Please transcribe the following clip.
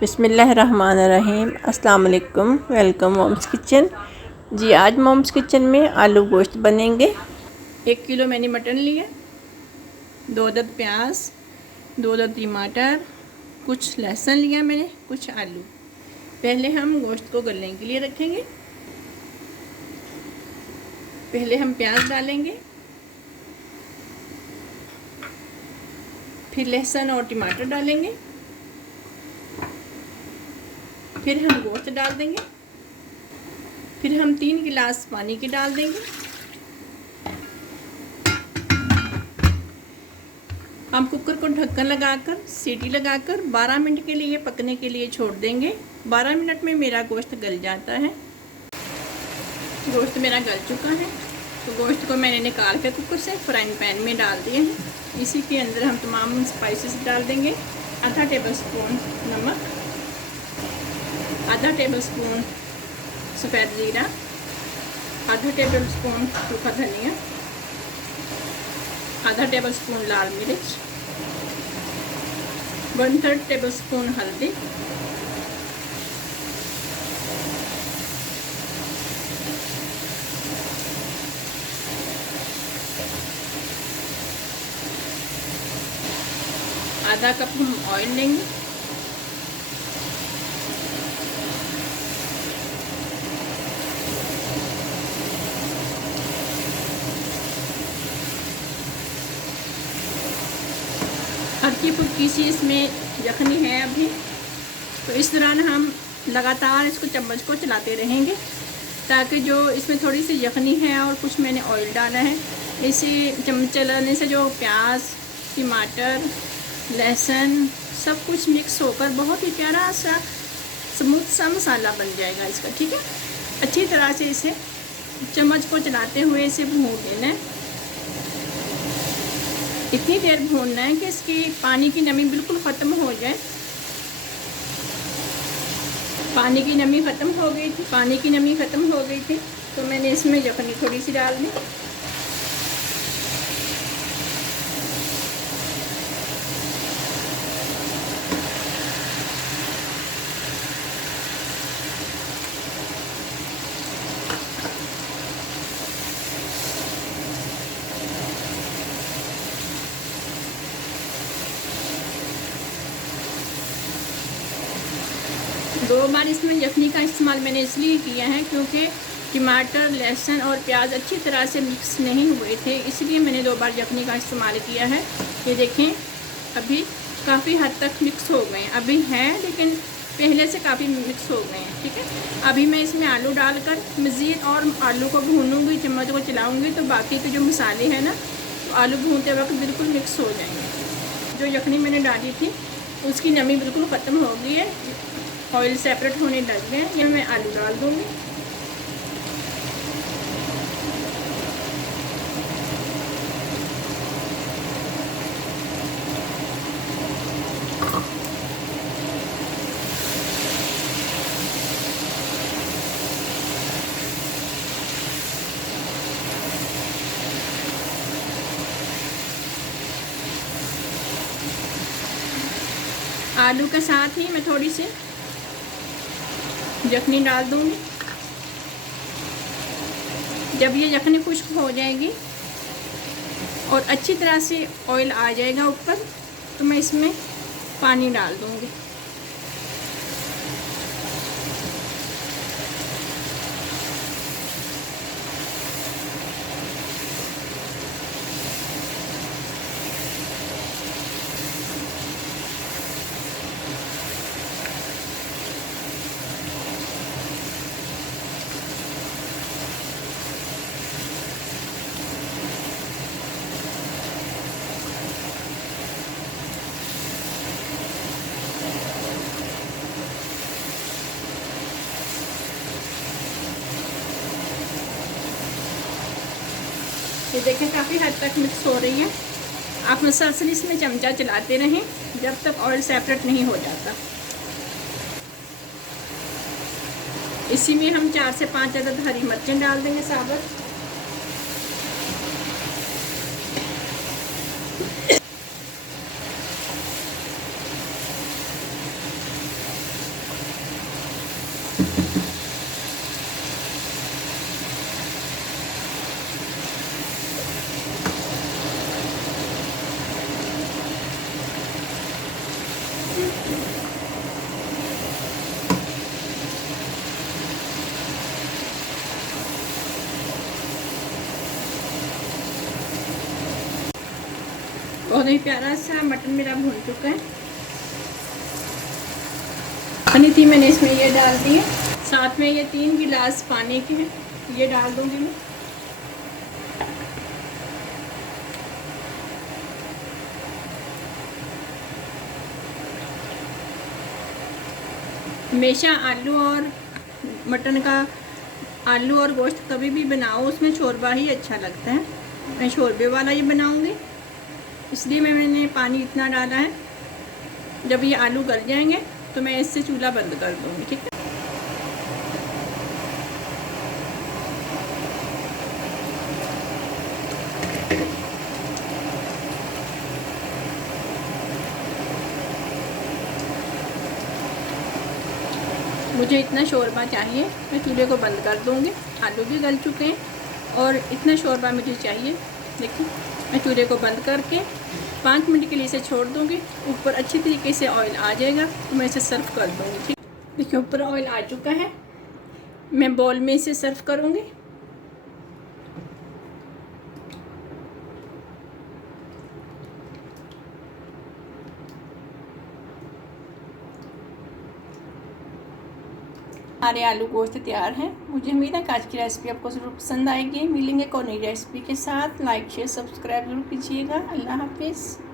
बिस्मिल्लाहिर्रहमानिर्रहीम। अस्सलाम वालेकुम। Welcome moms kitchen. जी आज मॉम्स किचन में आलू गोश्त बनेंगे। 1 किलो मैंने मटन लिया, 2 अदद प्याज, 2 अदद टमाटर, कुछ लहसुन लिया मैंने, कुछ आलू। पहले हम गोश्त को गलने के लिए रखेंगे। पहले हम प्याज डालेंगे, फिर लहसुन और टमाटर डालेंगे, फिर हम गोश्त डाल देंगे, फिर हम 3 गिलास पानी के डाल देंगे। हम कुकर को ढक्कन लगाकर सीटी लगाकर 12 मिनट के लिए पकने के लिए छोड़ देंगे। 12 मिनट में मेरा गोश्त गल जाता है। गोश्त मेरा गल चुका है, तो गोश्त को मैंने निकाल कर कुकर से फ्राइंग पैन में डाल दिए हैं। इसी के अंदर हम तमाम स्पाइसेस डाल देंगे। आधा टेबल स्पून नमक, आधा टेबल स्पून सफ़ेद ज़ीरा, आधा टेबल स्पून सूखा धनिया, आधा टेबल स्पून लाल मिर्च, 1/3 टेबल स्पून हल्दी, आधा कप हम ऑयल लेंगे, हल्की फुल्की सी इसमें यखनी है अभी, तो इस दौरान हम लगातार इसको चम्मच को चलाते रहेंगे ताकि जो इसमें थोड़ी सी यखनी है और कुछ मैंने ऑयल डाला है, इसी चम्मच चलाने से जो प्याज, टमाटर, लहसुन सब कुछ मिक्स होकर बहुत ही प्यारा सा स्मूथ सा मसाला बन जाएगा इसका। ठीक है, अच्छी तरह से इसे चम्मच को चलाते हुए इसे भून लेना है। इतनी देर भूनना है कि इसकी पानी की नमी बिल्कुल ख़त्म हो जाए। पानी की नमी ख़त्म हो गई थी, पानी की नमी ख़त्म हो गई थी तो मैंने इसमें यखनी थोड़ी सी डाल दी। दो बार इसमें यखनी का इस्तेमाल मैंने इसलिए किया है क्योंकि टमाटर, लहसुन और प्याज अच्छी तरह से मिक्स नहीं हुए थे, इसलिए मैंने 2 बार यखनी का इस्तेमाल किया है। ये देखें अभी काफ़ी हद तक मिक्स हो गए हैं, अभी हैं लेकिन पहले से काफ़ी मिक्स हो गए हैं। ठीक है, अभी मैं इसमें आलू डालकर मज़ीद और आलू को भूनूँगी, चम्मच को चलाऊँगी तो बाकी के जो मसाले हैं ना, तो आलू भूनते वक्त बिल्कुल मिक्स हो जाएंगे। जो यखनी मैंने डाली थी उसकी नमी बिल्कुल ख़त्म हो गई है, ऑयल सेपरेट होने लग गए। ये मैं आलू डाल दूँगी। आलू के साथ ही मैं थोड़ी सी यखनी डाल दूँगी। जब ये यखनी खुश्क हो जाएगी और अच्छी तरह से ऑयल आ जाएगा ऊपर, तो मैं इसमें पानी डाल दूँगी। ये देखें काफ़ी हद तक मिक्स हो रही है। आप मुसलसल इसमें चमचा चलाते रहें जब तक ऑयल सेपरेट नहीं हो जाता। इसी में हम 4 से 5 अदद हरी मिर्चें डाल देंगे साबुत। बहुत ही प्यारा सा मटन मेरा भून चुका है। पानी थी मैंने इसमें ये डाल दिए, साथ में ये 3 गिलास पानी के हैं, ये डाल दूंगी मैं। हमेशा आलू और मटन का, आलू और गोश्त कभी भी बनाओ उसमें शोरबा ही अच्छा लगता है। मैं शोरबे वाला ये बनाऊंगी, इसलिए मैंने पानी इतना डाला है। जब ये आलू गल जाएंगे तो मैं इससे चूल्हा बंद कर दूंगी, ठीक है। मुझे इतना शोरबा चाहिए, मैं चूल्हे को बंद कर दूंगी। आलू भी गल चुके हैं और इतना शोरबा मुझे चाहिए। देखिए मैं चूल्हे को बंद करके 5 मिनट के लिए इसे छोड़ दूंगी। ऊपर अच्छी तरीके से ऑयल आ जाएगा तो मैं इसे सर्व कर दूंगी, ठीक। देखिए ऊपर ऑयल आ चुका है, मैं बॉल में इसे सर्व करूंगी। हमारे आलू गोश्त तैयार हैं। मुझे उम्मीद है कि आज की रेसिपी आपको ज़रूर पसंद आएगी। मिलेंगे कोई नई रेसिपी के साथ। लाइक शेयर सब्सक्राइब जरूर कीजिएगा। अल्लाह हाफिज़।